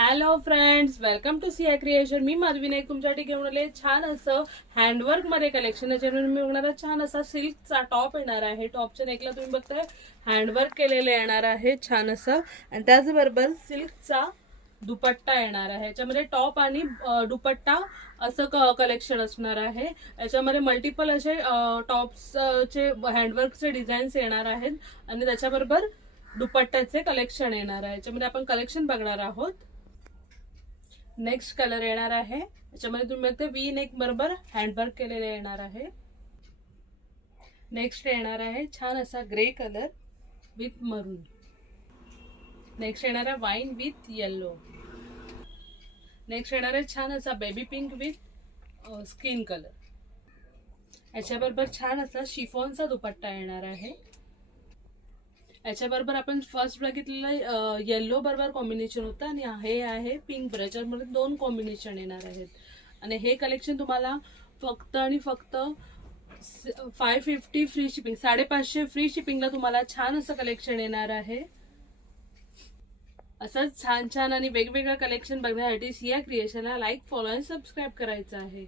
Hello friends, welcome to Siya creation. मी माधवी तुमच्यासाठी घेऊन आले छान असं हँडवर्क मध्ये कलेक्शन. याच्यावर मी बघणार छान असा सिल्कचा टॉप येणार आहे. टॉपच्या नेकला तुम्ही बघताय हँडवर्क केलेले येणार आहे छान असं, आणि त्याचबरोबर सिल्कचा दुपट्टा येणार आहे. याच्यामध्ये टॉप आणि दुपट्टा असं कलेक्शन असणार आहे. याच्यामध्ये मल्टिपल असे टॉप्सचे हँडवर्कचे डिझाईन्स येणार आहेत आणि त्याच्याबरोबर दुपट्ट्याचे कलेक्शन येणार आहे. याच्यामध्ये आपण कलेक्शन बघणार आहोत. नेक्स्ट कलर येणार आहे. याच्यामध्ये तुम्ही बघते वी नेक बरोबर हँडवर्क केलेले येणार आहे. नेक्स्ट येणार आहे छान असा ग्रे कलर विथ मरून. नेक्स्ट येणार आहे वाईन विथ येलो. नेक्स्ट येणार आहे छान असा baby pink with skin colour. याच्याबरोबर छान असा शिफॉनचा दुपट्टा येणार आहे. याच्याबरोबर आपण फर्स्ट बघितलेलं येलो बरोबर कॉम्बिनेशन होतं आणि हे आहे पिंक बरोबर. याच्यामध्ये दोन कॉम्बिनेशन येणार आहेत आणि हे कलेक्शन तुम्हाला फक्त आणि फक्त 550 फ्री शिपिंग, 550 फ्री शिपिंगला तुम्हाला छान असं कलेक्शन येणार आहे. असंच छान छान आणि वेगवेगळं कलेक्शन बघण्यासाठी सिया क्रिएशनला लाईक, फॉलो आणि सबस्क्राईब करायचं आहे.